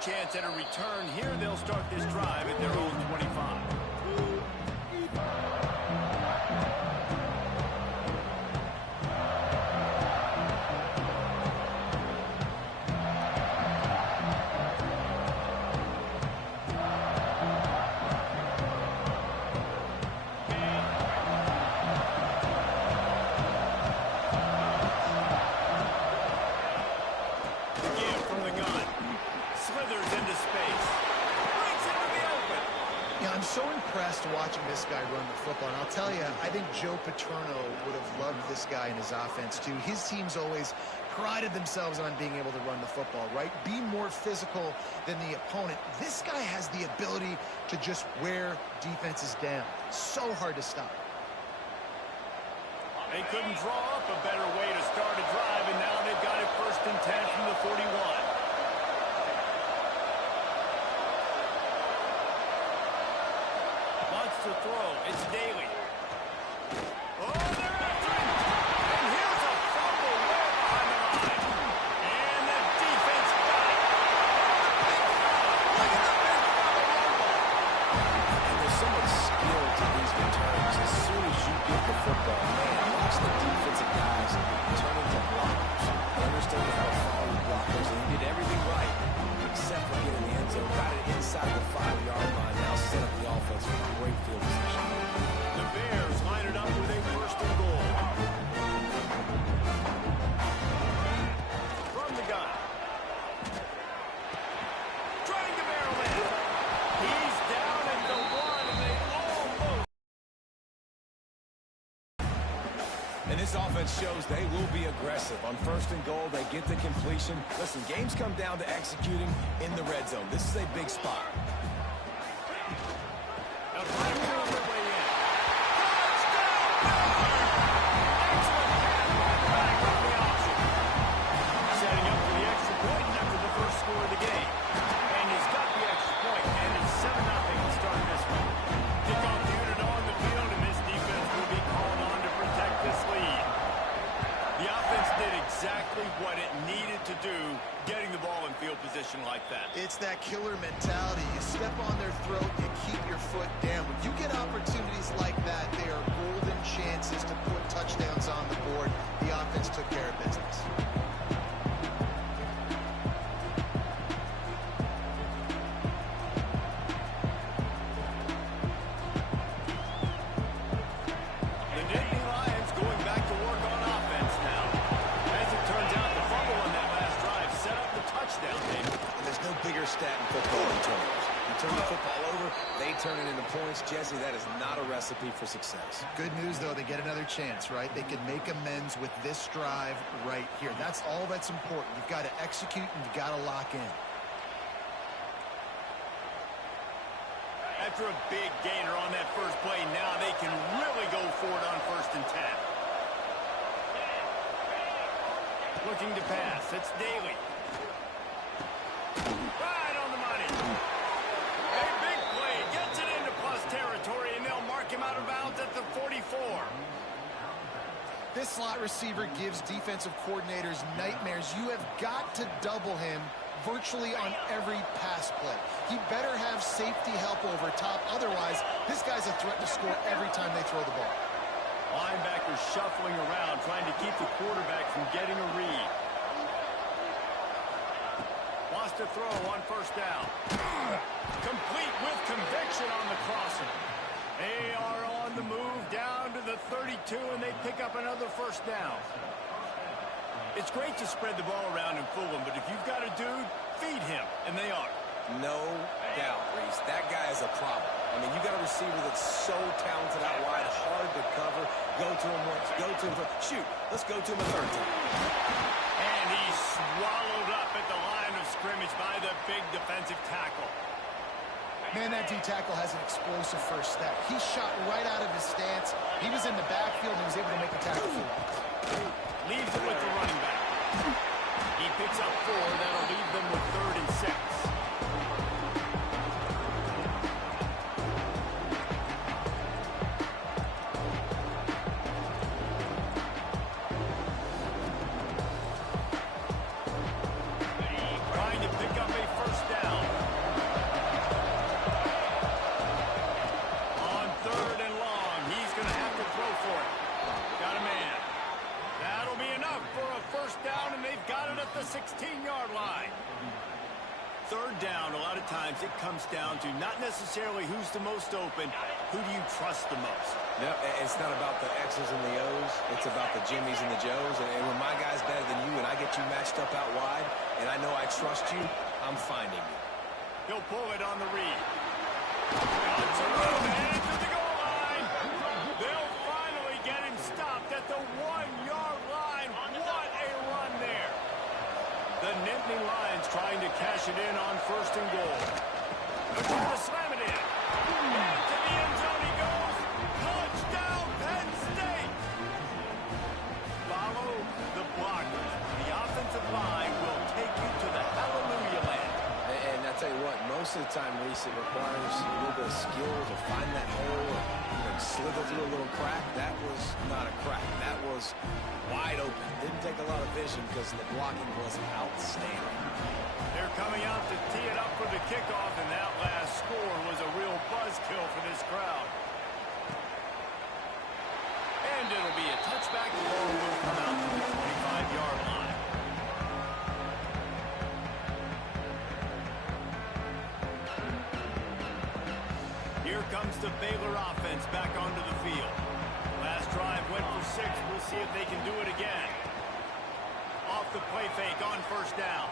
chance at a return here. They'll start this drive at their own 25. I'm so impressed watching this guy run the football. And I'll tell you, I think Joe Paterno would have loved this guy in his offense too. His teams always prided themselves on being able to run the football, right? Be more physical than the opponent. This guy has the ability to just wear defenses down. So hard to stop. They couldn't draw up a better way to start a drive, and now they've got it 1st and 10 from the 41. To throw. It's Daly. Oh, they're after him. And here's a fumble way behind the line. And the defense got it. Look at the big fumble. And there's so much skill to these returns. As soon as you get the football, man, watch the defensive guys turn into blockers. They understand how to follow blockers, and he did everything right except for getting the end zone. Got it inside the 5-yard line. Now set up the offense for great field position. The Bears line it up with a 1st and goal. From the gun. Trying to barrel in. He's down at the 1, and they almost. And this offense shows they will be aggressive. On 1st and goal, they get the completion. Listen, games come down to executing in the red zone. This is a big spot. Now trying to on their way in. Excellent pass by Craddock on the option. Setting up for the extra point after the first score of the game. And he's got the extra point, and it's 7-0 to start this one. Kickoff unit on the field, and this defense will be called on to protect this lead. The offense did exactly what it needed to do, getting the ball in field position like that. It's that killer mentality. You step on their throat, you keep your foot down. When you get opportunities like that, they are golden chances to put touchdowns on the board. The offense took care of business. Jesse, that is not a recipe for success. Good news, though, they get another chance, right? They can make amends with this drive right here. That's all that's important. You've got to execute and you've got to lock in. After a big gainer on that first play, now they can really go for it on 1st and 10. Looking to pass. It's Daly. Right on the money. A big play. Gets it into plus territory, and they'll mark him out of bounds at the 44. This slot receiver gives defensive coordinators nightmares. You have got to double him virtually on every pass play. He better have safety help over top. Otherwise, this guy's a threat to score every time they throw the ball. Linebackers shuffling around, trying to keep the quarterback from getting a read. Wants to throw on 1st down. Complete with conviction on the crossing. They are on the move down to the 32, and they pick up another 1st down. It's great to spread the ball around and fool him, but if you've got a dude, feed him, and they are. No doubt, Reese. That guy is a problem. I mean, you got a receiver that's so talented out wide, hard to cover. Go to him once, go to him twice. Shoot, let's go to him a 3rd time. And he's swallowed up at the line of scrimmage by the big defensive tackle. Man, that D-tackle has an explosive first step. He shot right out of his stance. He was in the backfield and he was able to make the tackle for him. Leaves it with the running back. He picks up 4. That'll leave them with 3rd and 6. Trying to pick up a 1st down. at the 16-yard line. Third down, a lot of times it comes down to not necessarily who's the most open, who do you trust the most? No, it's not about the X's and the O's. It's about the Jimmies and the Joes. And when my guy's better than you and I get you matched up out wide and I know I trust you, I'm finding you. He'll pull it on the read. Lots of room and to the goal line. They'll finally get him stopped at the 1-yard line. What a run there. The Nittany Lions trying to cash it in on 1st and goal. They're trying to slam it in. And to the end zone he goes. Touchdown, Penn State. Follow the blockers. The offensive line will take you to the hallelujah land. And I tell you what, most of the time, Reese, it requires a little bit of skill to find that hole or slither through a little crack. That was not a crack. That was wide open. Didn't take a lot of vision because the blocking was outstanding. They're coming out to tee it up for the kickoff, and that last score was a real buzzkill for this crowd. And it'll be a touchback. The ball will come out to the 25-yard line. Here comes the Baylor offense back onto the field. Last drive went for 6. We'll see if they can do it again. Off the play fake on 1st down.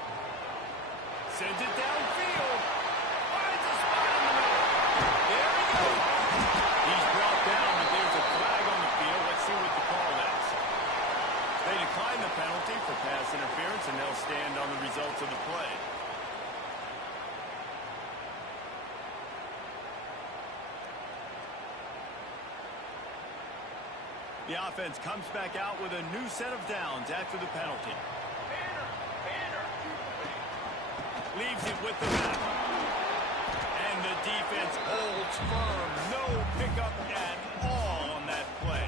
Sends it downfield. Finds a spot in the middle. There he goes. He's brought down, but there's a flag on the field. Let's see what the call is. They decline the penalty for pass interference, and they'll stand on the results of the play. The offense comes back out with a new set of downs after the penalty. Leaves it with the back. And the defense holds firm. No pickup at all on that play.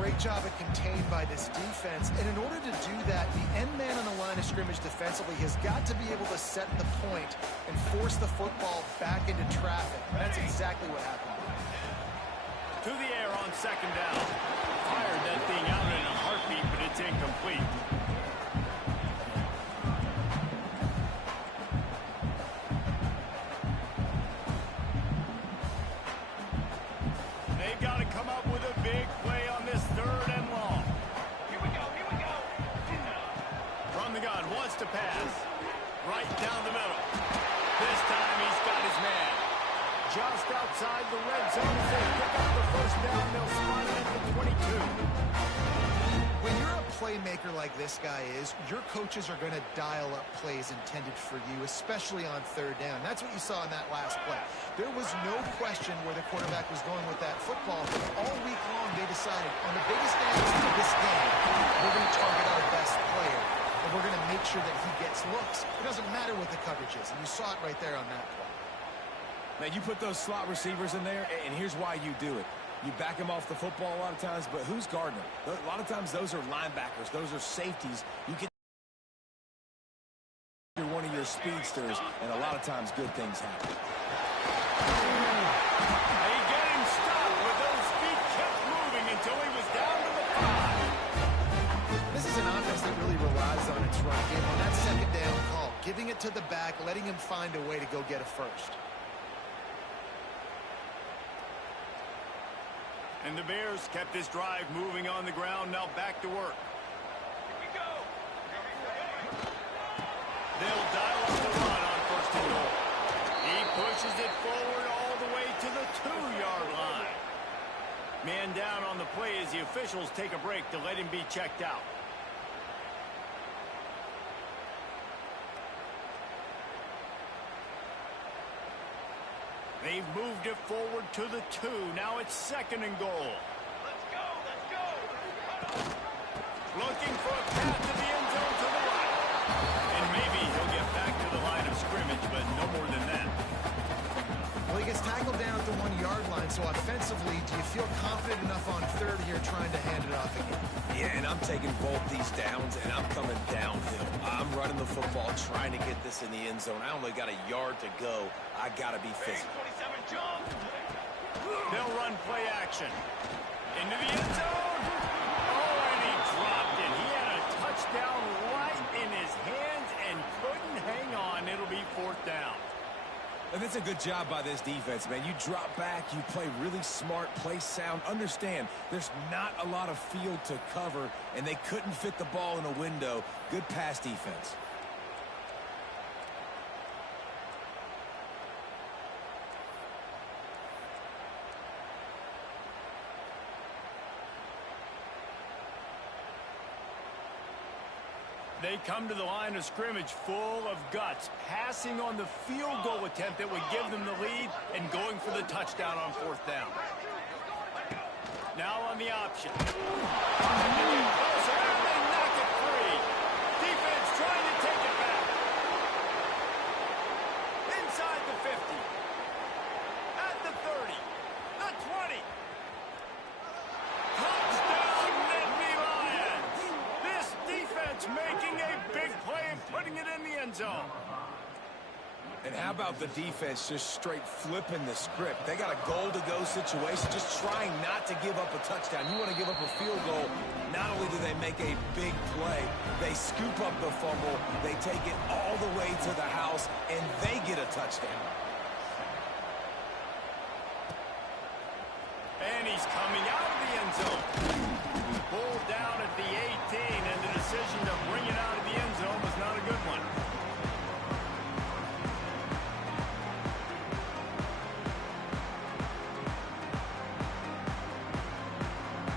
Great job at contained by this defense. And in order to do that, the end man on the line of scrimmage defensively has got to be able to set the point and force the football back into traffic. And that's exactly what happened. To the air on 2nd down. Fired that thing out in a heartbeat, but it's incomplete. They've got to come up with a big play on this 3rd and long. Here we go, here we go. From the gun, wants to pass. Right down the middle. This time he's got his man. Just outside the red zone. They pick up the 1st down. They'll spot it at the 22. When you're a playmaker like this guy is, your coaches are going to dial up plays intended for you, especially on 3rd down. That's what you saw in that last play. There was no question where the quarterback was going with that football. All week long, they decided, on the biggest downs of this game, we're going to target our best player, and we're going to make sure that he gets looks. It doesn't matter what the coverage is, and you saw it right there on that play. Now, you put those slot receivers in there, and here's why you do it. You back them off the football a lot of times, but who's guarding them? A lot of times those are linebackers. Those are safeties. You can you're one of your speedsters, and a lot of times good things happen. They get him stopped, but those feet kept moving until he was down to the 5. This is an offense that really relies on its run game. On that 2nd down call, giving it to the back, letting him find a way to go get a first. And the Bears kept this drive moving on the ground, now back to work. Here we go. They'll dial up the run on 1st and goal. He pushes it forward all the way to the 2-yard line. Man down on the play as the officials take a break to let him be checked out. They've moved it forward to the 2. Now it's 2nd and goal. Let's go, let's go. Looking for a path to the end zone to the right. And maybe he'll get back to the line of scrimmage, but no more than that. Well, he gets tackled down at the 1-yard line, so offensively, do you feel confident enough on 3rd here trying to hand it off again? Yeah, and I'm taking both these downs, and I'm coming downhill. I'm running the football, trying to get this in the end zone. I only got a yard to go. I got to be physical. They'll run play action. Into the end zone. Oh, and he dropped it. He had a touchdown right it's a good job by this defense, man. You drop back, you play really smart, play sound. Understand, there's not a lot of field to cover, and they couldn't fit the ball in a window. Good pass defense. They come to the line of scrimmage full of guts, passing on the field goal attempt that would give them the lead and going for the touchdown on 4th down. Now on the option. And they knock it free. Defense trying to take it back. Inside the 50. At the 30. The 20. Touchdown, Nittany Lions. This defense making a big play and putting it in the end zone. And how about the defense just straight flipping the script? They got a goal-to-go situation, just trying not to give up a touchdown. You want to give up a field goal, not only do they make a big play, they scoop up the fumble, they take it all the way to the house, and they get a touchdown. And he's coming out of the end zone. Pulled down at the 18, and the decision to bring it out of the end zone was not a good one.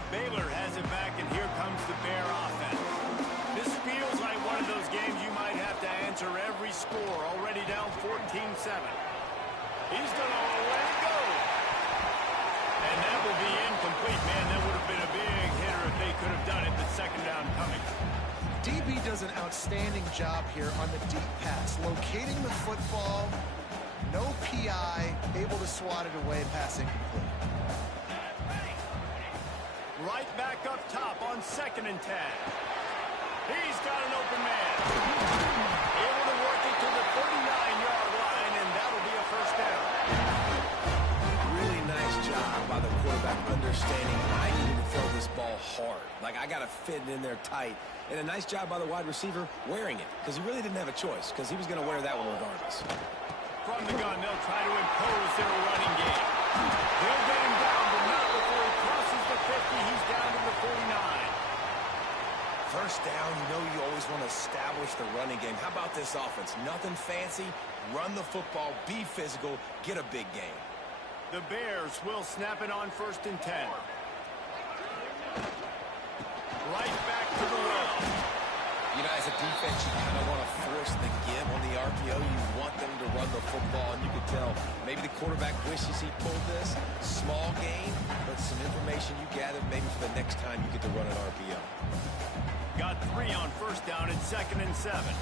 Baylor has it back, and here comes the Bear offense. This feels like one of those games you might have to answer every score, already down 14-7. He's going to let it go. And that will be incomplete, man. That would have been a big hitter if they could have done it. The 2nd down coming. DB does an outstanding job here on the deep pass, locating the football, no PI, able to swat it away, pass incomplete. Right back up top on 2nd and 10. He's got an open man. Able to work it to the 39-yard line, and that'll be a 1st down. Really nice job by the quarterback understanding I need to throw this ball hard. Like, I got to fit it in there tight. And a nice job by the wide receiver wearing it, because he really didn't have a choice, because he was going to wear that one regardless. From the gun, they'll try to impose their running game. They'll get him down, but not before he crosses the 50. He's down to the 49. 1st down, you know you always want to establish the running game. How about this offense? Nothing fancy. Run the football, be physical, get a big game. The Bears will snap it on 1st and 10. Right back to the well. You know, as a defense, you kind of want to force the give on the RPO. You want them to run the football, and you can tell maybe the quarterback wishes he pulled this. Small gain, but some information you gathered maybe for the next time you get to run an RPO. Got 3 on 1st down and 2nd and 7.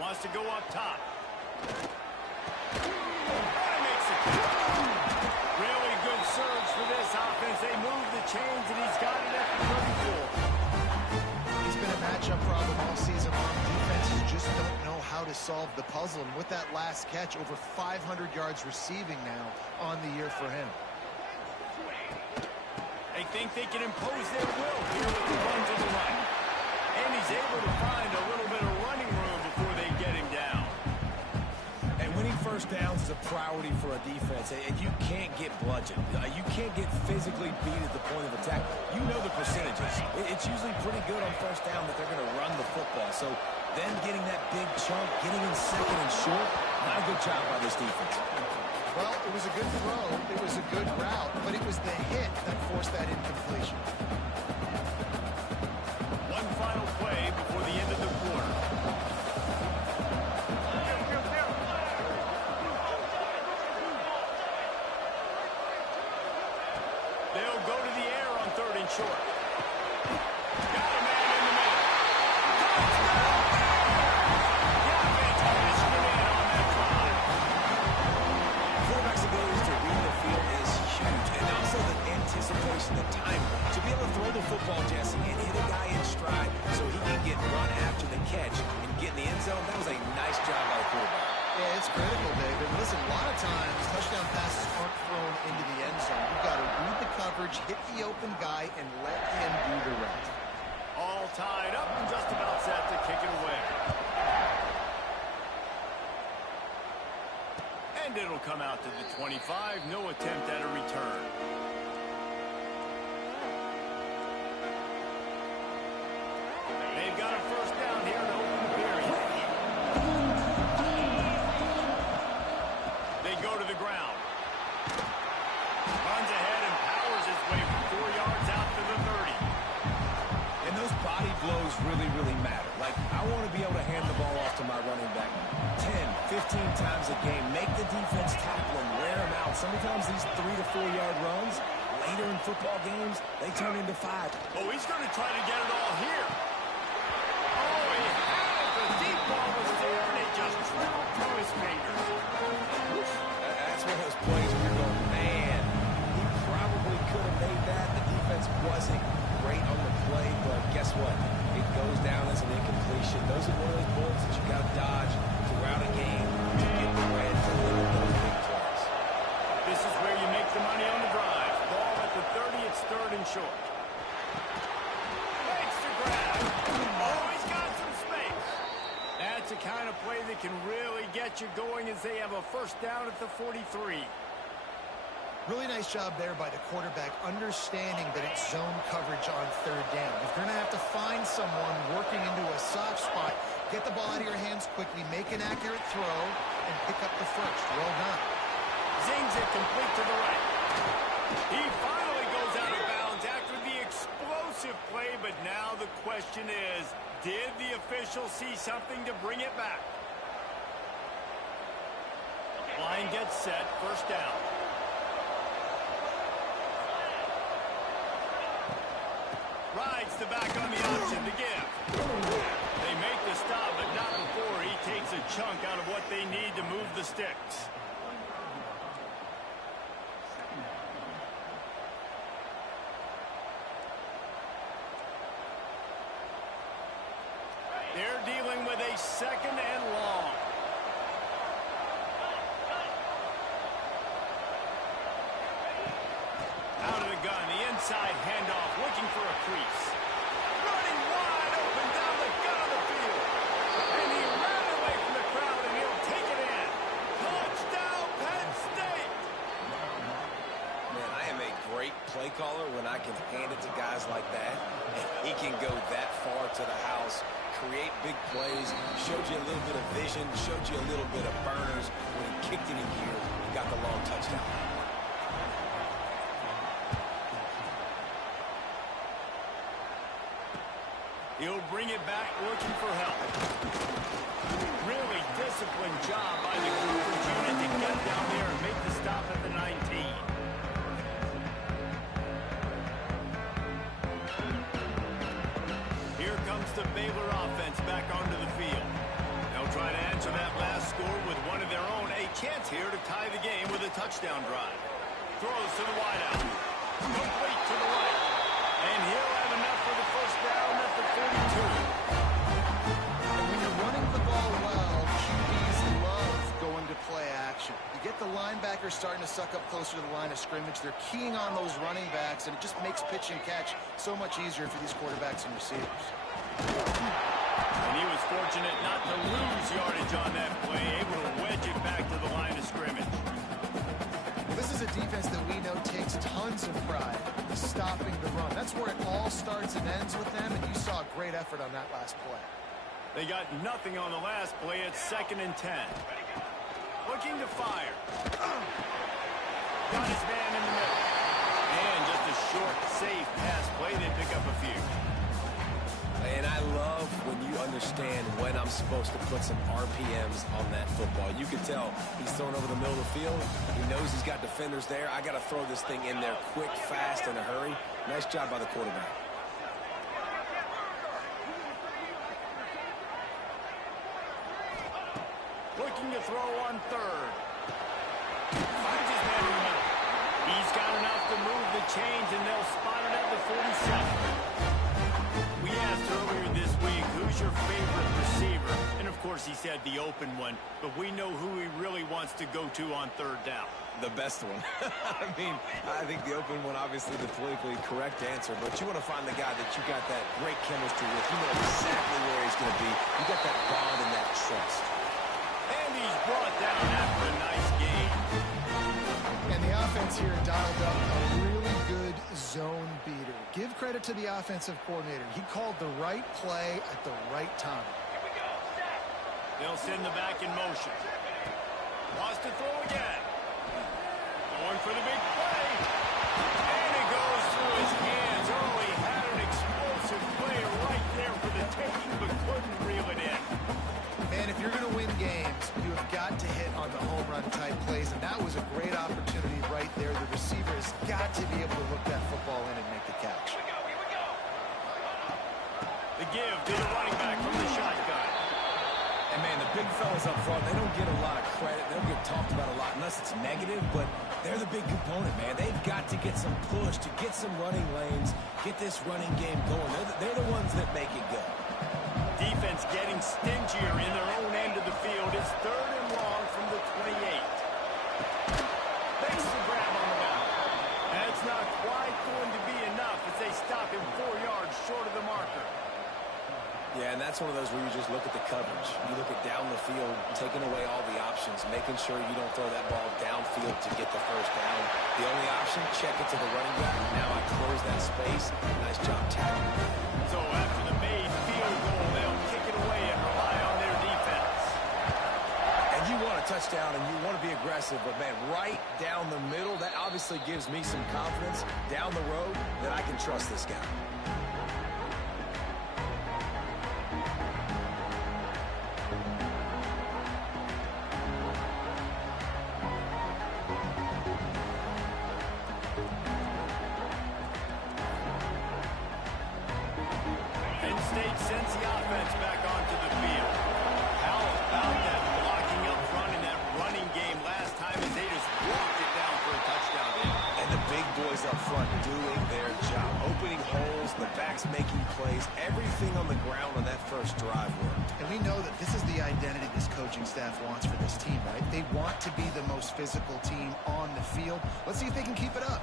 Wants to go up top. Really good surge for this offense. They move the chains, and he's got it at the 34. He's been a matchup problem all season long. Defenses just don't know how to solve the puzzle. And with that last catch, over 500 yards receiving now on the year for him. They think they can impose their will here with the run to the right. And he's able to find a little bit of running room before they get him down. And winning 1st downs is a priority for a defense, and you can't get bludgeoned. You can't get physically beat at the point of attack. You know the percentages. It's usually pretty good on 1st down that they're going to run the football. So then getting that big chunk, getting in 2nd and short, not a good job by this defense. Well, it was a good throw, it was a good route, but it was the hit that forced that incompletion. One final play before the end of the quarter. They'll go to the air on 3rd and short. Got a man in the middle. Touchdown! The offense cashing it in on that drive. Quarterback's ability to read the field is huge, and also the anticipation, the time to be able to throw the football, Jesse, and hit a guy in stride so he can get run after the catch and get in the end zone. That was a nice job by the quarterback. Yeah, it's critical, David. Listen, a lot of times touchdown passes aren't thrown into the end zone. You've got to read the coverage, hit the open guy, and let him do the rest. All tied up and just about set to kick it away. And it'll come out to the 25. No attempt at a return. They've got a first down here to open the period. They go to the ground. Runs ahead and powers his way from 4 yards out to the 30. And those body blows really, really matter. Like, I want to be able to hand the ball off to my running back 10, 15 times a game. Make the defense tackle him, wear him out. Sometimes these 3 to 4 yard runs, later in football games, they turn into 5. Oh, he's going to try to get it all here. Oh, he had it. The deep ball was there, and it just dribbled through his fingers. That's one of those plays where you're going, man, he probably could have made that. The defense wasn't great on the play, but guess what? It goes down as an incompletion. Those are one of those bullets that you got to dodge throughout a game to get the win to limit those big plays. This is where you make the money on the drive. Ball at the 30, it's 3rd and short. Makes the grab. Oh, he's got some space. That's the kind of play that can really get you going as they have a first down at the 43. Really nice job there by the quarterback, understanding that it's zone coverage on 3rd down. If you're going to have to find someone working into a soft spot, get the ball out of your hands quickly, make an accurate throw, and pick up the first. Well done. Zings it complete to the right. He finally goes out of bounds after the explosive play, but now the question is, did the official see something to bring it back? Line gets set, first down. Rides the back on the option to give. They make the stop, but not before he takes a chunk out of what they need to move the sticks. They're dealing with a 2nd and long. Out of the gun, the inside handoff, looking for a crease. Running wide open down the gut of the field. And he ran away from the crowd, and he'll take it in. Touchdown, Penn State! Man, I am a great play caller when I can hand it to guys like that. And he can go that far to the house, create big plays, showed you a little bit of vision, showed you a little bit of burners. When he kicked it in here, he got the long touchdown. He'll bring it back looking for help. Really disciplined job by the Cougars unit to get down there and make the stop at the 19. Here comes the Baylor offense back onto the field. They'll try to answer that last score with one of their own. A chance here to tie the game with a touchdown drive. Throws to the wideout. Complete to the right. And he'll have enough for the first down at the 42. And when you're running the ball well, QBs love going to play action. You get the linebackers starting to suck up closer to the line of scrimmage. They're keying on those running backs, and it just makes pitch and catch so much easier for these quarterbacks and receivers. And he was fortunate not to lose yardage on that play, able to wedge it back to the line of scrimmage. Well, this is a defense that we know takes tons of pride in stopping the run. That's where it all starts and ends with them, and you saw a great effort on that last play. They got nothing on the last play. It's 2nd and 10. Looking to fire. Got his man in the middle. And just a short, safe pass play. They pick up a few. And I love when you understand when I'm supposed to put some RPMs on that football. You can tell he's throwing over the middle of the field. He knows he's got defenders there. I got to throw this thing in there quick, fast, in a hurry. Nice job by the quarterback. Looking to throw on 3rd. Finds his man in the middle. He's got enough to move the chains, and they'll spot it at the 47. We asked earlier this week, who's your favorite receiver? And, of course, he said the open one, but we know who he really wants to go to on 3rd down. The best one. I mean, I think the open one, obviously the politically correct answer, but you want to find the guy that you got that great chemistry with. You know exactly where he's going to be. You got that bond and that trust. And he's brought down after a nice game. And the offense here dialed up a really good zone beater. Give credit to the offensive coordinator. He called the right play at the right time. They'll send the back in motion. Wants to throw again. Going for the big play. And it goes through his hands. Oh, he had an explosive play right there for the taking, but couldn't reel it in. Man, if you're going to win games, you have got to hit on the home run type plays, and that was a great opportunity right there. The receiver has got to be able to look that football in and make the catch. Here we go. The give to the running back from the shotgun. And, man, the big fellas up front, they don't get a lot of credit. They don't get talked about a lot unless it's negative, but they're the big component, man. They've got to get some push, to get some running lanes, get this running game going. They're the ones that make it go. Defense getting stingier in their own end of the field. It's 3rd and long from the 28. Makes the grab on the bound. That's not quite going to be enough as they stop him 4 yards short of the marker. Yeah, and that's one of those where you just look at the coverage. You look at down the field, taking away all the options, making sure you don't throw that ball downfield to get the first down. The only option, check it to the running back. Now I close that space. Nice job tackling. So after the made field goal, they'll kick it away and rely on their defense. And you want a touchdown and you want to be aggressive, but, man, right down the middle, that obviously gives me some confidence down the road that I can trust this guy. Penn State sends the offense back onto the field. How about that blocking up front in that running game last time as they just walked it down for a touchdown hit. And the big boys up front doing their job, opening holes, the backs making plays, everything on the ground on that first drive worked. And we know that this is the identity this coaching staff wants for this team, right? They want to be the most physical team on the field. Let's see if they can keep it up.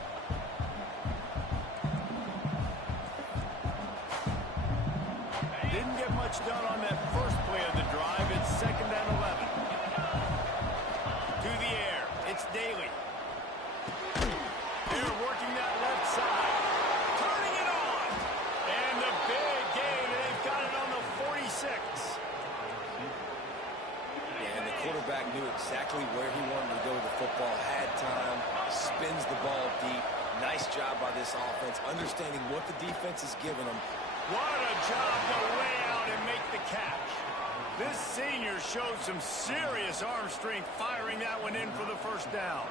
Didn't get much done on that first play of the drive. It's 2nd and 11. To the air. It's Daly. They're working that left side. Turning it on. And the big gain. They've got it on the 46. Yeah, and the quarterback knew exactly where he wanted to go with the football, had time, spins the ball deep. Nice job by this offense, understanding what the defense is giving them. What a job to lay out and make the catch. This senior showed some serious arm strength firing that one in for the first down.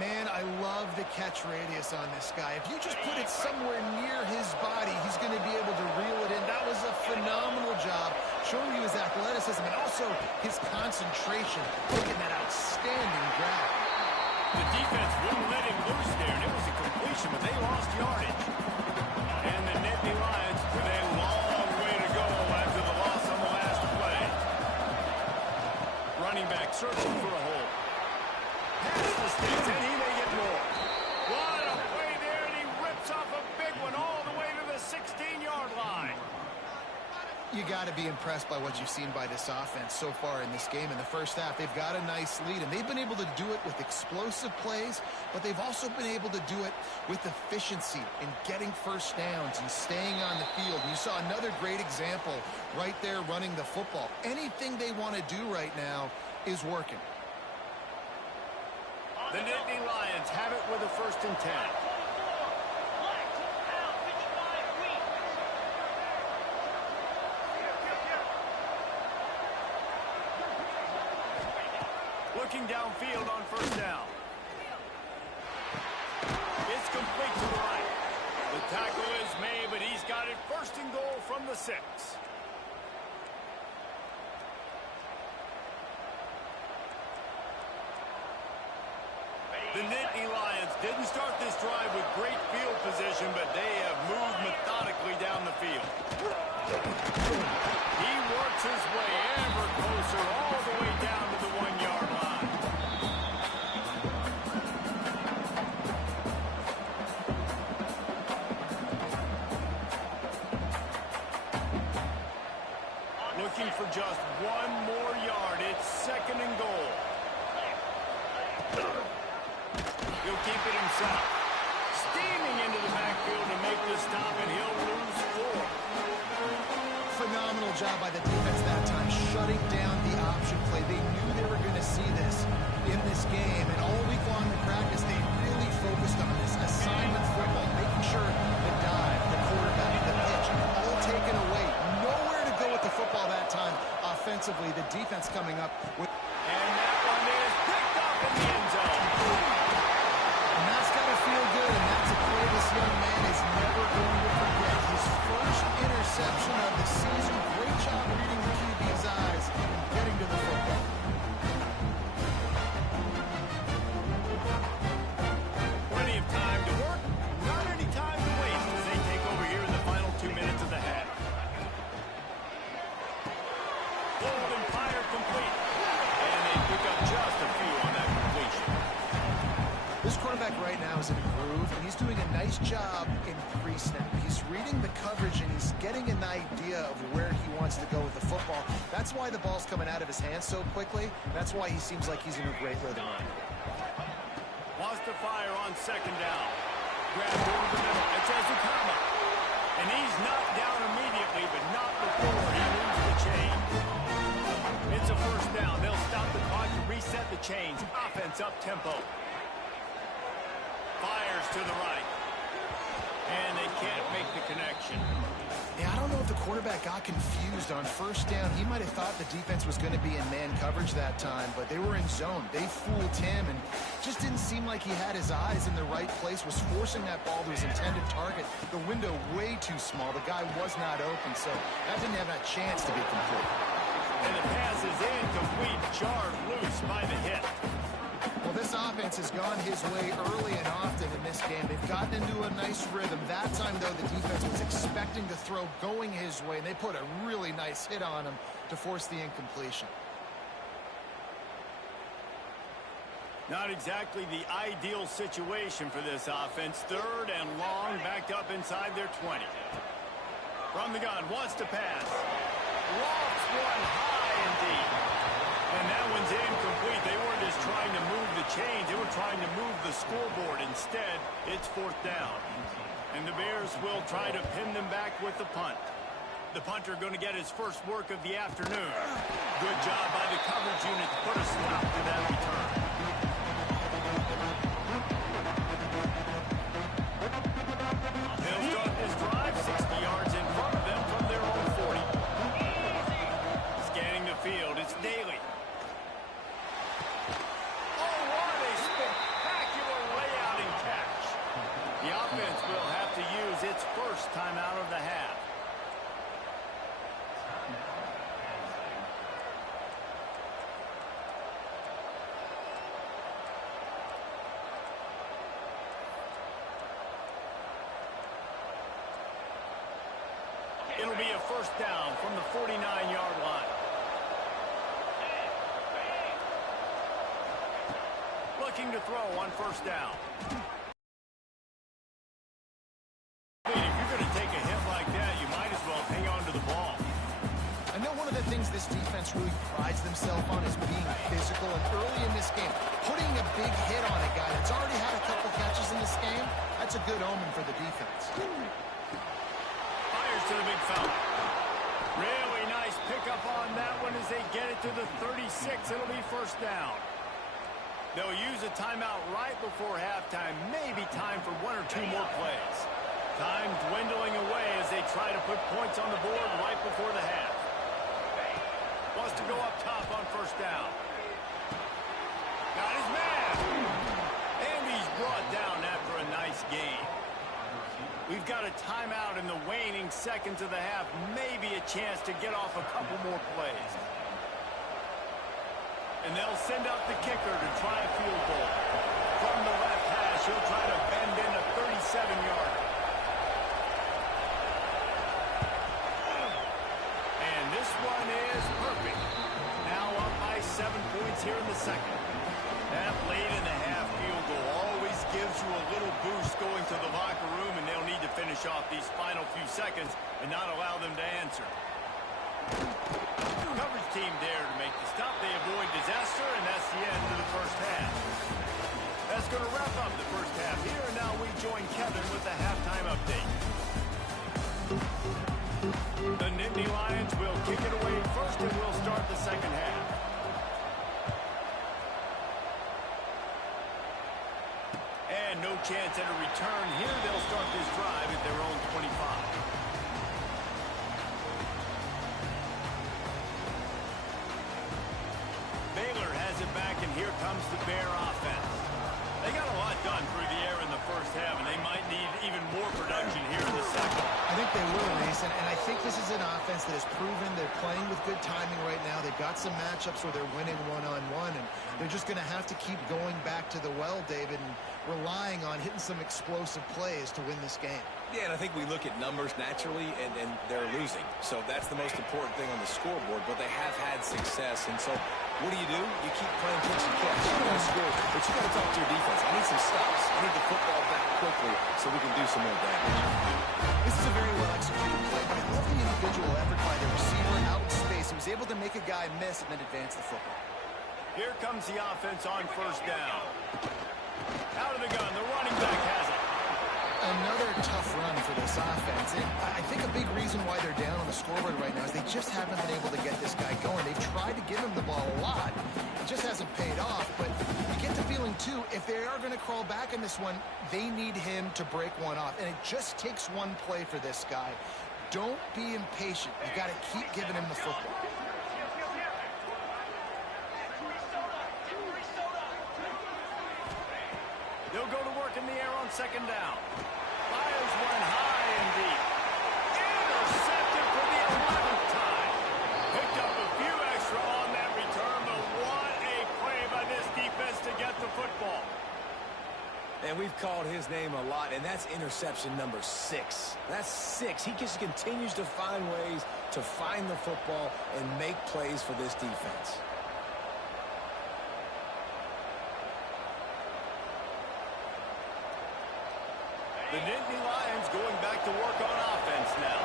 Man, I love the catch radius on this guy. If you just put it somewhere near his body, he's going to be able to reel it in. That was a phenomenal job, showing you his athleticism and also his concentration, making that outstanding grab. The defense wouldn't let him loose there, and it was a completion, but they lost yardage. And the Nittany Lions with a long way to go after the loss on the last play. Running back searching for a hole. Pass the sticks, and he may get more. What a play there, and he rips off a big one all the way to the 16-yard line. You got to be impressed by what you've seen by this offense so far in this game. In the first half, they've got a nice lead, and they've been able to do it with explosive plays, but they've also been able to do it with efficiency in getting first downs and staying on the field. And you saw another great example right there running the football. Anything they want to do right now is working. The Nittany Lions have it with a 1st and 10. Looking downfield on 1st down. It's complete to the right. The tackle is made, but he's got it 1st and goal from the 6. The Nittany Lions didn't start this drive with great field position, but they have moved methodically down the field. He works his way ever closer all the way down to the 1-yard line. just one more yard. It's 2nd and goal. He'll keep it himself. Steaming into the backfield to make the stop, and he'll lose 4. Phenomenal job by the defense that time, shutting down the option play. They knew they were going to see this in this game, and all week long in practice, they really focused on this assignment football, making sure the dive, the quarterback, the pitch, all taken away. Nowhere to go with the football that time offensively. The defense coming up with... And that one is picked up in the end zone. And that's got to feel good, and that's a play this young man is never going to forget. His first interception of the season. Great job reading the QB's eyes and getting to the football. Plenty of time to work, not any time to waste as they take over here in the final 2 minutes of the half. Pulled and fired complete. And they pick up just a few on that completion. This quarterback right now is in a groove, and he's doing a nice job in pre-snap. He's reading the coverage, and he's getting an idea of where he wants to go with the football. That's why the ball's coming out of his hands so quickly. That's why he seems like he's in a great rhythm. Wants to fire on 2nd down. Grabbed over the middle. It's Ezukama. And he's knocked down immediately, but not before he moves the chain. It's a 1st down. They'll stop the clock to reset the chains. Offense up tempo. Fires to the right. And they can't make the connection. Yeah, I don't know if the quarterback got confused on 1st down. He might have thought the defense was going to be in man coverage that time, but they were in zone. They fooled him and just didn't seem like he had his eyes in the right place, was forcing that ball to his intended target. The window way too small. The guy was not open, so that didn't have a chance to be complete. And the pass is incomplete, jarred loose by the hit. Well, this offense has gone his way early and often in this game. They've gotten into a nice rhythm. That time, though, the defense was expecting the throw going his way, and they put a really nice hit on him to force the incompletion. Not exactly the ideal situation for this offense. 3rd and long, backed up inside their 20. From the gun, wants to pass. Lofts one high and deep. And that one's incomplete. They weren't just trying to move the chains. They were trying to move the scoreboard. Instead, it's 4th down. And the Bears will try to pin them back with the punt. The punter going to get his first work of the afternoon. Good job by the coverage unit to put a stop to that return. They'll start this drive 60 yards in front of them from their own 40. Scanning the field, it's Daly. Oh, what a spectacular layout and catch. The offense will have to use its first timeout of the half. It'll be a 1st down from the 49-yard line. Looking to throw on 1st down. If you're going to take a hit like that, you might as well hang on to the ball. I know one of the things this defense really prides themselves on is being physical, and early in this game, putting a big hit on a guy that's already had a couple catches in this game, that's a good omen for the defense. To the big fella. Really nice pickup on that one as they get it to the 36. It'll be 1st down. They'll use a timeout right before halftime. Maybe time for 1 or 2 more plays. Time dwindling away as they try to put points on the board right before the half. Wants to go up top on 1st down. Got his man. And he's brought down after a nice gain. We've got a timeout in the waning seconds of the half. Maybe a chance to get off a couple more plays. And they'll send out the kicker to try a field goal. From the left hash, he'll try to bend in a 37-yarder. And this one is perfect. Now up by 7 points here in the second. That late in the half field goal always gives you a little boost going to the locker room, and they'll need to finish off these final few seconds and not allow them to answer. coverage team there to make the stop. They avoid disaster, and that's the end of the first half. That's going to wrap up the first half here. And now we join Kevin with the halftime update. The Nittany Lions will kick it away first, and we'll start the second half. And no chance at a return here. They'll start this drive at their own 25. Baylor has it back, and here comes the Bear offense. They got a lot done through the air in the first half, and they might need even more production here in the second. I think they will, Reese, and I think this is an offense that has proven they're playing with good timing right now. They've got some matchups where they're winning one-on-one, and they're just going to have to keep going back to the well, David, and relying on hitting some explosive plays to win this game. Yeah, and I think we look at numbers naturally, and they're losing. So that's the most important thing on the scoreboard, but they have had success. And so what do? You keep playing catch and catch. You got to score, but you got to talk to your defense. I need some stops. I need the football back quickly so we can do some more damage. This is a very well-executed play, but I love the individual effort by the receiver out in space. He was able to make a guy miss and then advance the football. Here comes the offense on first down. Out of the gun, the running back has it. Another tough run for this offense. And I think a big reason why they're down on the scoreboard right now is they just haven't been able to get this guy going. They've tried to give him the ball a lot. It just hasn't paid off. But you get the feeling, too, if they are going to crawl back in this one, they need him to break one off. And it just takes one play for this guy. Don't be impatient. You got to keep giving him the football. They'll go to work in the air on second down. Fires one high and deep. Intercepted for the 11th time. Picked up a few extra on that return, but what a play by this defense to get the football. And we've called his name a lot, and that's interception number 6. That's 6. He just continues to find ways to find the football and make plays for this defense. The Nittany Lions going back to work on offense now.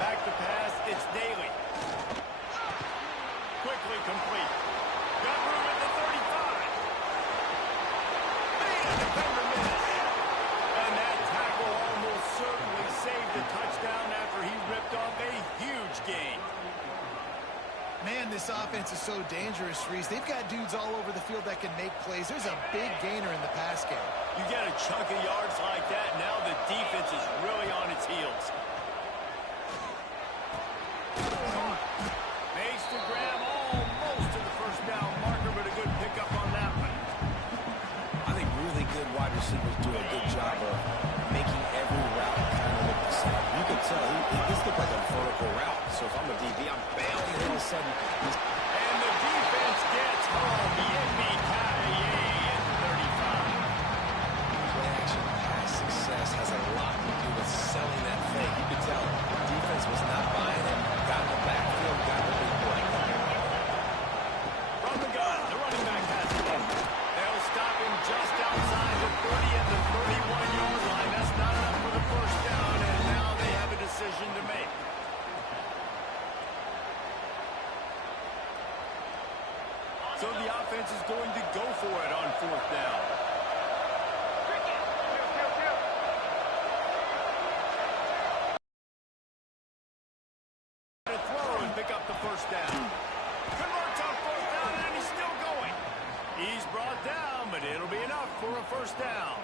Back to pass, it's Daly. Quickly complete. Got room at the 35. Man, the defender missed. And that tackle almost certainly saved the touchdown after he ripped off a huge gain. Man, this offense is so dangerous, Reese. They've got dudes all over the field that can make plays. There's a big gainer in the pass game. You get a chunk of yards like that, now the defense is really on its heels. Makes the grab almost to the first down marker, but a good pickup on that one. I think really good wide receivers do a good job of making every route kind of look the same. You can tell this looked like a vertical route. So if I'm a DB, I'm bailing, and all of a sudden and the defense gets home. Yippee-ki-yay at 35. Play-action pass success has a lot to do with selling that fake. You could tell the defense was not buying it. Got in the backfield, got the big play. From the gun, the running back has it. They'll stop him just outside the 30 at the 31-yard line. That's not enough for the first down, and now they have a decision to make. So the offense is going to go for it on fourth down. To throw and pick up the first down. Converts on fourth down, and he's still going. He's brought down, but it'll be enough for a first down.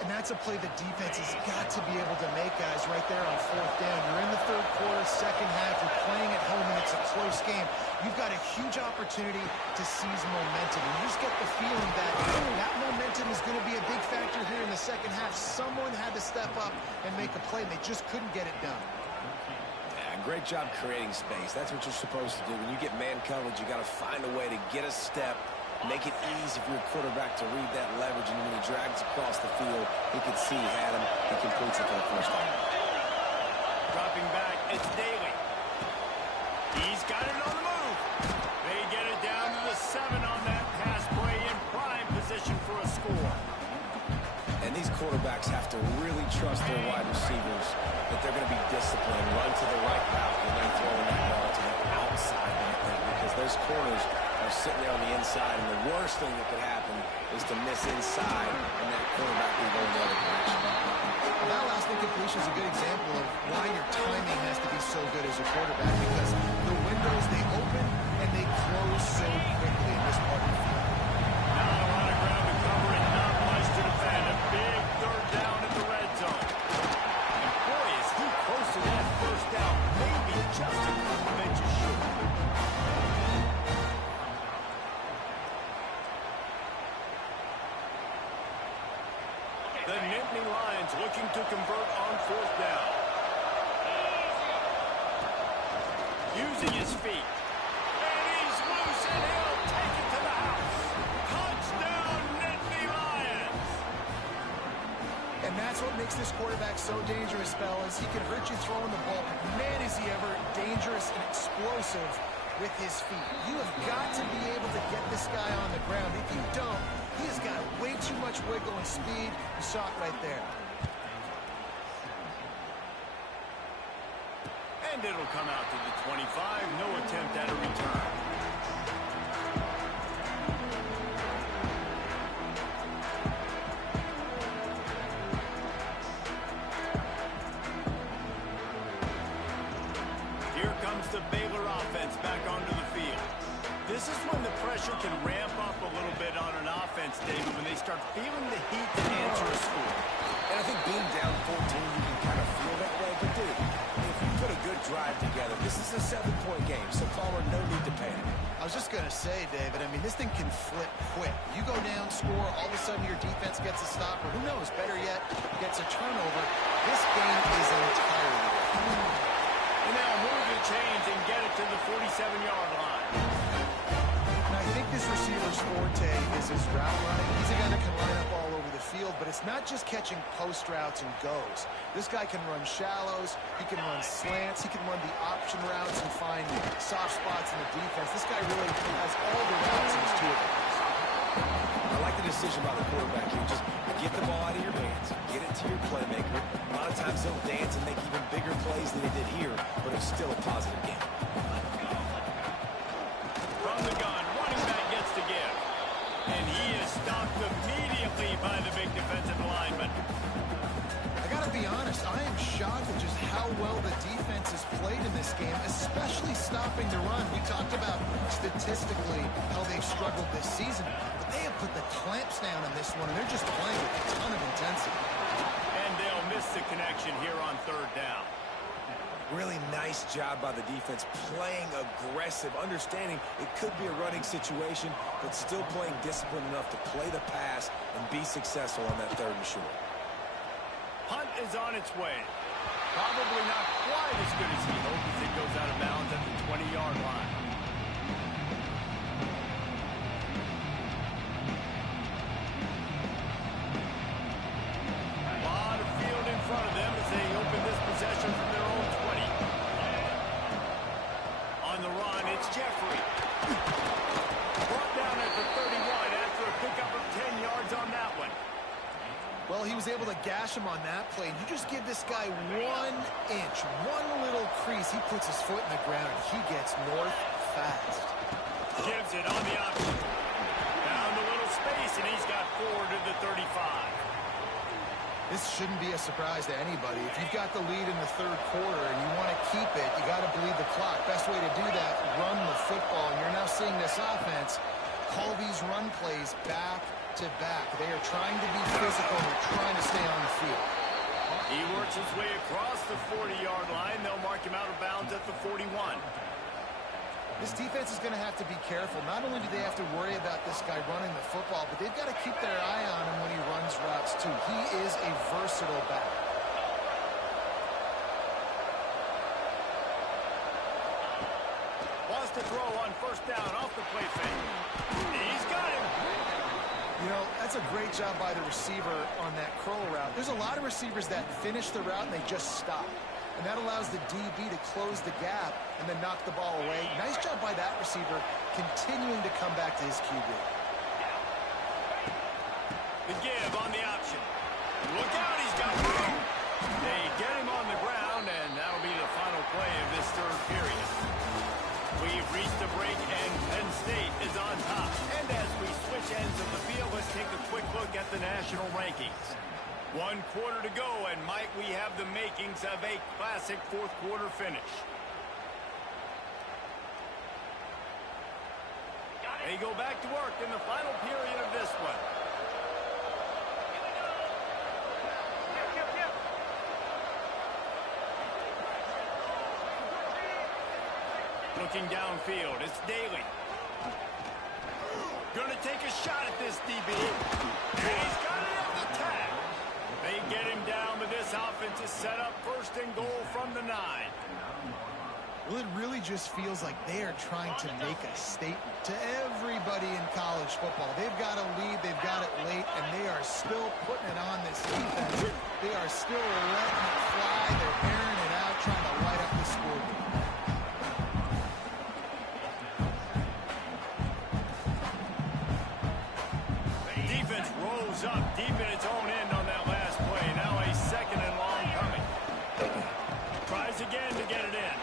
And that's a play the defense has got to be able to make, guys, right there on fourth down. You're in the third quarter, second half. You're playing at home, and it's a close game. You've got a huge opportunity to seize momentum. And you just get the feeling that that momentum is going to be a big factor here in the second half. Someone had to step up and make a play, and they just couldn't get it done. Yeah, great job creating space. That's what you're supposed to do. When you get man coverage, you got to find a way to get a step, make it easy for your quarterback to read that leverage, and when he drags across the field, he can see he had him. He completes it for the first time. Dropping back, it's Daly. He's got it on the move. They get it down to the 7 on that pass play in prime position for a score. And And these quarterbacks have to really trust their wide receivers that they're going to be disciplined, run to the right route when they're throwing that ball to the outside because those corners are sitting there on the inside, and the worst thing that could happen is to miss inside and that quarterback will go in the other direction. Well, that last incompletion is a good example of why your timing has to be so good as a quarterback, because the windows, they open and they close so quickly in this part of the field. Not a lot of ground to cover and not much to defend. A big third down in the red zone. And boy, is he close to that first down. Maybe just a couple inches short. The Nittany Lions looking to convert on fourth down. Using his feet. And he's loose, and he'll take it to the house. Touchdown, Nittany Lions. And that's what makes this quarterback so dangerous, fellas. He can hurt you throwing the ball, but man, is he ever dangerous and explosive with his feet. You have got to be able to get this guy on the ground. If you don't, he has got way too much wiggle and speed. You saw it right there. And it'll come out to the 25. No attempt at a return. Here comes the Baylor offense back onto the field. This is when the pressure can ramp up a little bit on an offense, David, when they start feeling the heat to answer a score. And I think being down 14, you can kind of feel that way. But, dude, if you put a good drive together, this is a 7-point game, so Palmer, no need to panic. I was just going to say, David, I mean, this thing can flip quick. You go down, score, all of a sudden your defense gets a stop, or who knows, better yet, gets a turnover. This game is entirely different. And now move the chains and get it to the 47-yard line. And I think this receiver's forte is his route running. He's a guy that can line up all over the field, but it's not just catching post routes and goes. This guy can run shallows, he can run slants, he can run the option routes and find soft spots in the defense. This guy really has all the routes in his toolbox. I like the decision by the quarterback here. Just get the ball out of your hands, get it to your playmaker. A lot of times they'll dance and make even bigger plays than they did here, but it's still a positive game. From the gun, running back gets to give. And he is stopped immediately by the big defensive lineman. I got to be honest, I am shocked at just how well the defense has played in this game, especially stopping the run. We talked about statistically how they've struggled this season, but they have put the clamps down on this one, and they're just playing with a ton of intensity. And they'll miss the connection here on third down. Really nice job by the defense, playing aggressive, understanding it could be a running situation, but still playing disciplined enough to play the pass and be successful on that third and short. Hunt is on its way. Probably not quite as good as he hoped as it goes out of bounds at the 20-yard line. A lot of field in front of them as they open this possession from their own 20. On the run, it's Jeffrey. Brought down at the 31 after a pickup of 10 yards on that one. Well, he was able to gash him on that play. You just give this guy 1 inch, one little crease. He puts his foot in the ground, and he gets north fast. Gives it on the option. Found a little space, and he's got 4 to the 35. This shouldn't be a surprise to anybody. If you've got the lead in the third quarter and you want to keep it, you got to bleed the clock. Best way to do that, run the football. And you're now seeing this offense call these run plays back to back. They are trying to be physical. They're trying to stay on the field. He works his way across the 40-yard line. They'll mark him out of bounds at the 41. This defense is going to have to be careful. Not only do they have to worry about this guy running the football, but they've got to keep their eye on him when he runs routes, too. He is a versatile back. Wants to throw on first down off the play fake. He's got him. You know, that's a great job by the receiver on that curl route. There's a lot of receivers that finish the route and they just stop. And that allows the DB to close the gap and then knock the ball away. Nice job by that receiver continuing to come back to his QB. The give on the option. 1 quarter to go, and might we have the makings of a classic fourth quarter finish. They go back to work in the final period of this one. Looking downfield, it's Daly. Gonna take a shot at this DB. And he's got it on the tag. They get him down, but this offense is set up 1st and goal from the 9. Well, it really just feels like they are trying to make a statement to everybody in college football. They've got a lead, they've got it late, and they are still putting it on this defense. They are still letting it fly. They're airing it out, trying to light up the scoreboard. Defense rolls up deep in its own end on that last play. Now a 2nd and long coming. Tries again to get it in.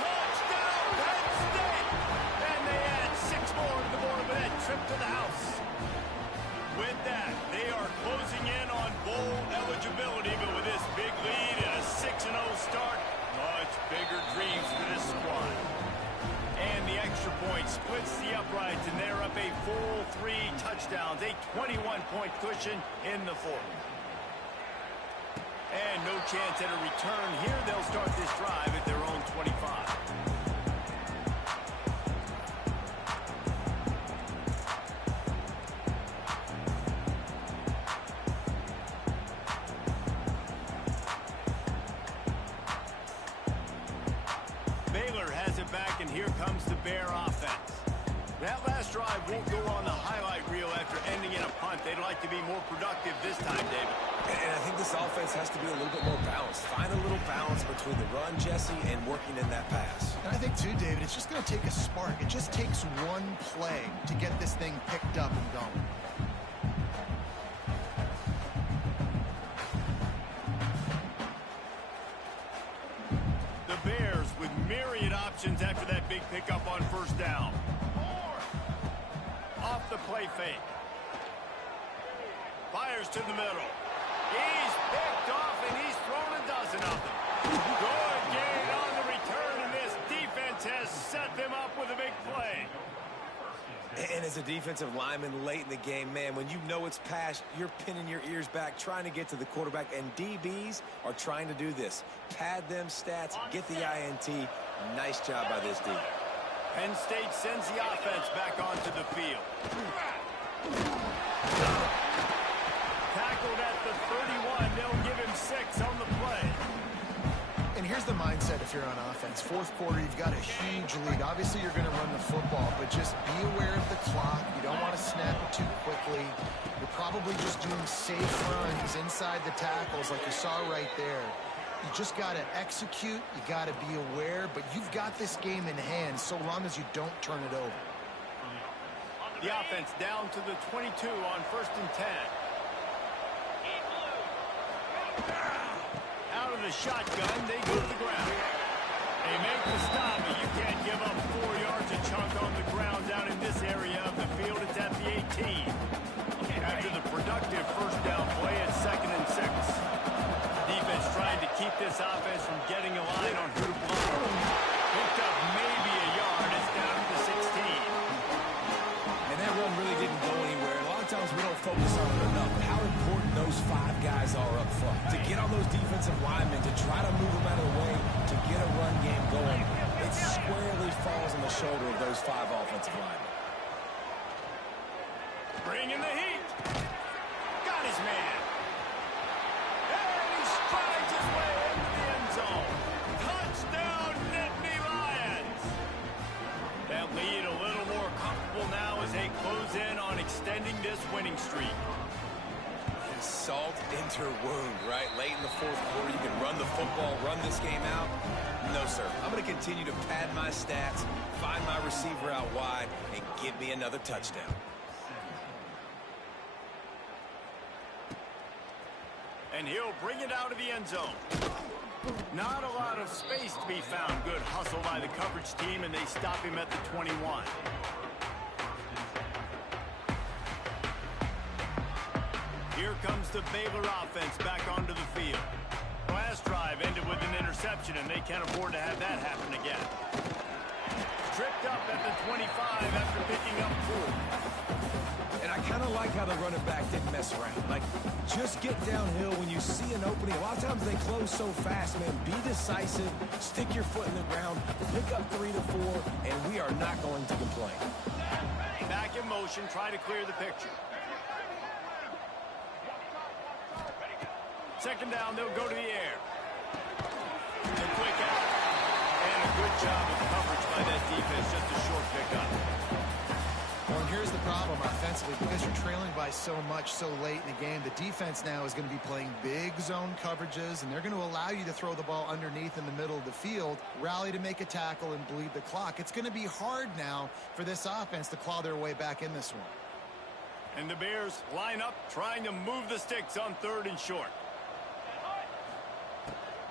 Touchdown, Penn State! And they add 6 more to the board with that trip to the house. With that, they are closing in on bowl eligibility, but with this big lead and a 6-0 start, much bigger dreams for this squad. And the extra point splits the uprights, and they're up a full 3 touchdowns, a 21-point cushion in the 4th. And no chance at a return here. They'll start this drive at their own 25. Baylor has it back, and here comes the Bear offense. That last drive won't go on the highlight reel after ending in a punt. They'd like to be more productive this time, David. And I think this offense has to be a little bit more balanced. Find a little balance between the run, Jesse, and working in that pass. And I think, too, David, it's just going to take a spark. It just takes one play to get this thing picked up and going. The Bears with myriad options after that big pickup on 1st down. Off the play fake. Fires to the middle. He's picked off, and he's thrown a dozen of them. Good gain on the return, and this defense has set them up with a big play. And as a defensive lineman late in the game, man, when you know it's past, you're pinning your ears back, trying to get to the quarterback, and DBs are trying to do this. Pad them stats, get the INT. Nice job by this D. Penn State sends the offense back onto the field. Tackled at the 31. They'll give him 6 on the play. And here's the mindset if you're on offense. 4th quarter, you've got a huge lead. Obviously, you're going to run the football, but just be aware of the clock. You don't want to snap it too quickly. You're probably just doing safe runs inside the tackles like you saw right there. You just got to execute. You got to be aware, but you've got this game in hand so long as you don't turn it over. The offense down to the 22 on 1st and 10. Out of the shotgun, they go to the ground. They make the stop, but you can't give up 4 yards a chunk on the ground down in this area of the field. It's at the 18. After the productive 1st down play, it's 2nd and 6. Defense trying to keep this offense from getting a line on who to block. Picked up maybe a yard. It's down to the 16. And that run really didn't go anywhere. A lot of times we don't focus on it enough. How important those 5 guys are up front. To get on those defensive linemen, to try to move them out of the way, to get a run game going, it squarely falls on the shoulder of those 5 offensive linemen. Bring in the heat. Got his man. And he strides his way into the end zone. Touchdown, Nittany Lions. That lead a little more comfortable now as they close in on extending this winning streak. Salt into her wound, right? Late in the 4th quarter, you can run the football, run this game out. No, sir. I'm going to continue to pad my stats, find my receiver out wide, and give me another touchdown. And he'll bring it out of the end zone. Not a lot of space to be found. Good hustle by the coverage team, and they stop him at the 21. Here comes the Baylor offense back onto the field. Last drive ended with an interception, and they can't afford to have that happen again. Tripped up at the 25 after picking up 4. And I kind of like how the running back didn't mess around. Like, just get downhill when you see an opening. A lot of times they close so fast, man. Be decisive, stick your foot in the ground, pick up 3 to 4, and we are not going to complain. Back in motion, try to clear the picture. Second down, they'll go to the air. The quick out. And a good job of coverage by that defense, just a short pickup. Well, and here's the problem offensively. Because you're trailing by so much so late in the game, the defense now is going to be playing big zone coverages, and they're going to allow you to throw the ball underneath in the middle of the field, rally to make a tackle, and bleed the clock. It's going to be hard now for this offense to claw their way back in this one. And the Bears line up, trying to move the sticks on 3rd and short.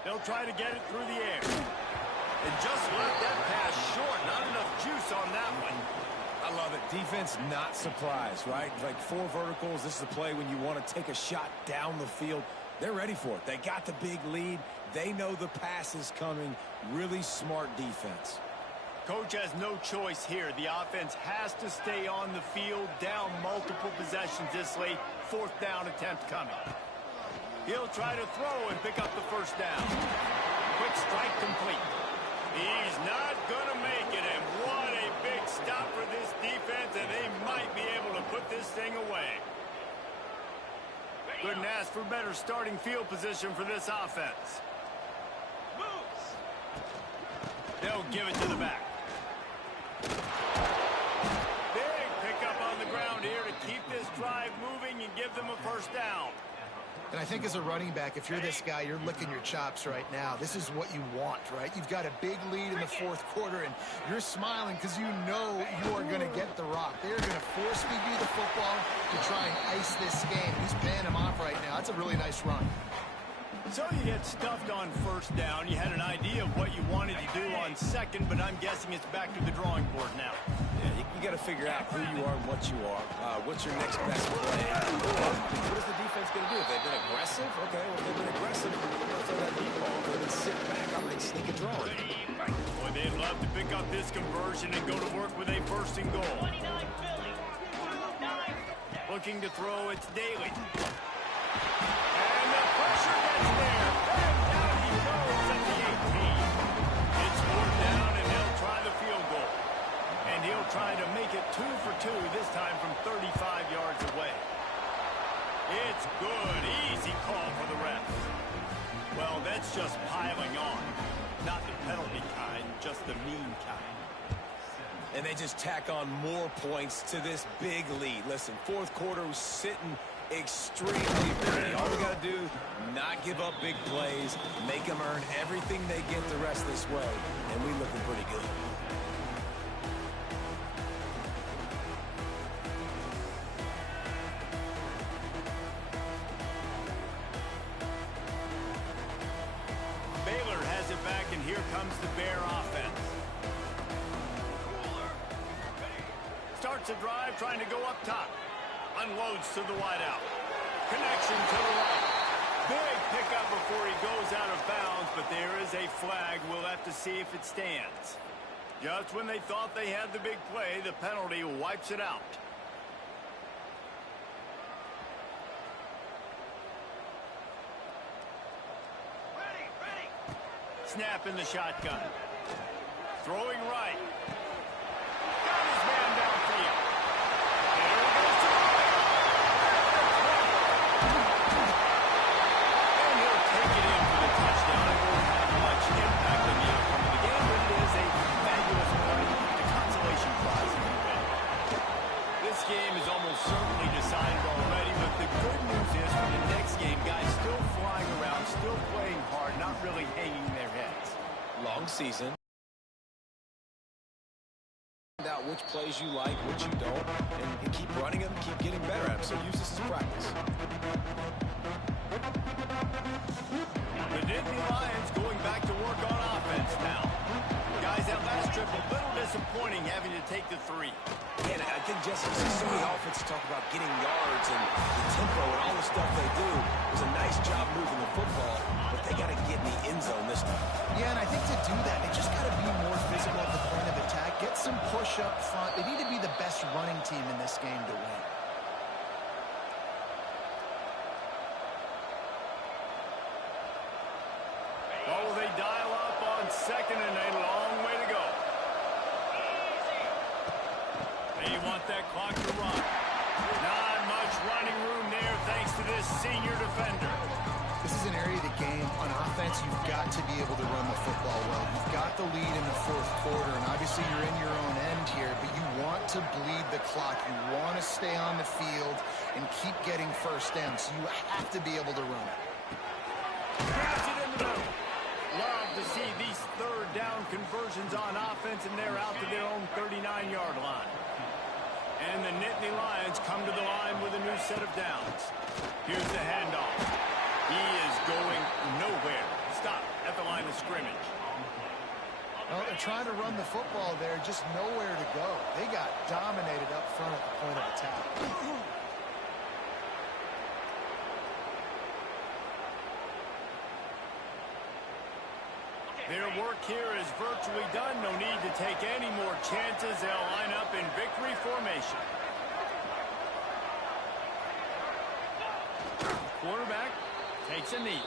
They'll try to get it through the air. And just left that pass short. Not enough juice on that one. I love it. Defense not surprised, right? Like 4 verticals. This is the play when you want to take a shot down the field. They're ready for it. They got the big lead. They know the pass is coming. Really smart defense. Coach has no choice here. The offense has to stay on the field, down multiple possessions this late. 4th down attempt coming. He'll try to throw and pick up the 1st down. Quick strike complete. He's not going to make it, and what a big stop for this defense, and they might be able to put this thing away. Couldn't ask for better starting field position for this offense. They'll give it to the back. Big pickup on the ground here to keep this drive moving and give them a 1st down. And I think as a running back, if you're this guy, you're licking your chops right now. This is what you want, right? You've got a big lead in the 4th quarter, and you're smiling because you know you are going to get the rock. They're going to force feed you the football to try and ice this game. He's paying him off right now. That's a really nice run. So you get stuffed on 1st down. You had an idea of what you wanted to do on 2nd, but I'm guessing it's back to the drawing board now. Yeah, you got to figure out who you are and what you are. What's your next best play? What is the defense going to do? If they've been aggressive, okay, well, if they've been aggressive, they'll throw that deep ball. If they've been sit back, I might sneak a draw. Boy, they'd love to pick up this conversion and go to work with a 1st and goal. Looking to throw, it's Daly. And the pressure gets there. And down he goes at the 18. It's 4th down, and they'll try the field goal. And he'll try to make it 2 for 2, this time from 35 yards away. It's good. Easy call for the ref. Well, that's just piling on. Not the penalty kind, just the mean kind. And they just tack on more points to this big lead. Listen, 4th quarter was sitting extremely pretty. All we got to do, not give up big plays, make them earn everything they get the rest this way, and we looking pretty good. Baylor has it back, and here comes the Bear offense. Starts a drive trying to go up top. Unloads to the wideout. Connection to the right. Big pickup before he goes out of bounds, but there is a flag. We'll have to see if it stands. Just when they thought they had the big play, the penalty wipes it out. Snap in the shotgun. Throwing right. Got his man downfield. There he goes to the right. And he'll take it in for the touchdown. It won't have much impact on the outcome of the game, but it is a fabulous play. The consolation prize if you win. This game is almost certainly decided already, but the good news is for the next game, guys still flying around, still playing hard, not really hanging their heads. Long season. Find out which plays you like, which you don't, and keep running them, keep getting better at them. So use this as practice. The Nittany Lions going back to work on offense now. Guys that last trip a little disappointing having to take the 3. And I think, Jesse, so many offenses talk about getting yards and the tempo and all the stuff they do. It was a nice job moving the football, but they got to get in the end zone this time. Yeah, and I think to do that, they just got to be more physical at the point of attack, get some push up front. They need to be the best running team in this game to win. Oh, they dial up on 2nd and a long way to go. They want that clock to run. Not much running room there thanks to this senior defender. This is an area of the game. On offense, you've got to be able to run the football well. You've got the lead in the 4th quarter, and obviously you're in your own end here, but you want to bleed the clock. You want to stay on the field and keep getting first down, so you have to be able to run it. Grabs it in the middle. Love to see these 3rd down conversions on offense, and they're out to their own 39-yard line. And the Nittany Lions come to the line with a new set of downs. Here's the handoff. He is going nowhere. Stop at the line of scrimmage. Well, they're trying to run the football there, just nowhere to go. They got dominated up front at the point of attack. Their work here is virtually done. No need to take any more chances. They'll line up in victory formation. Quarterback takes a knee.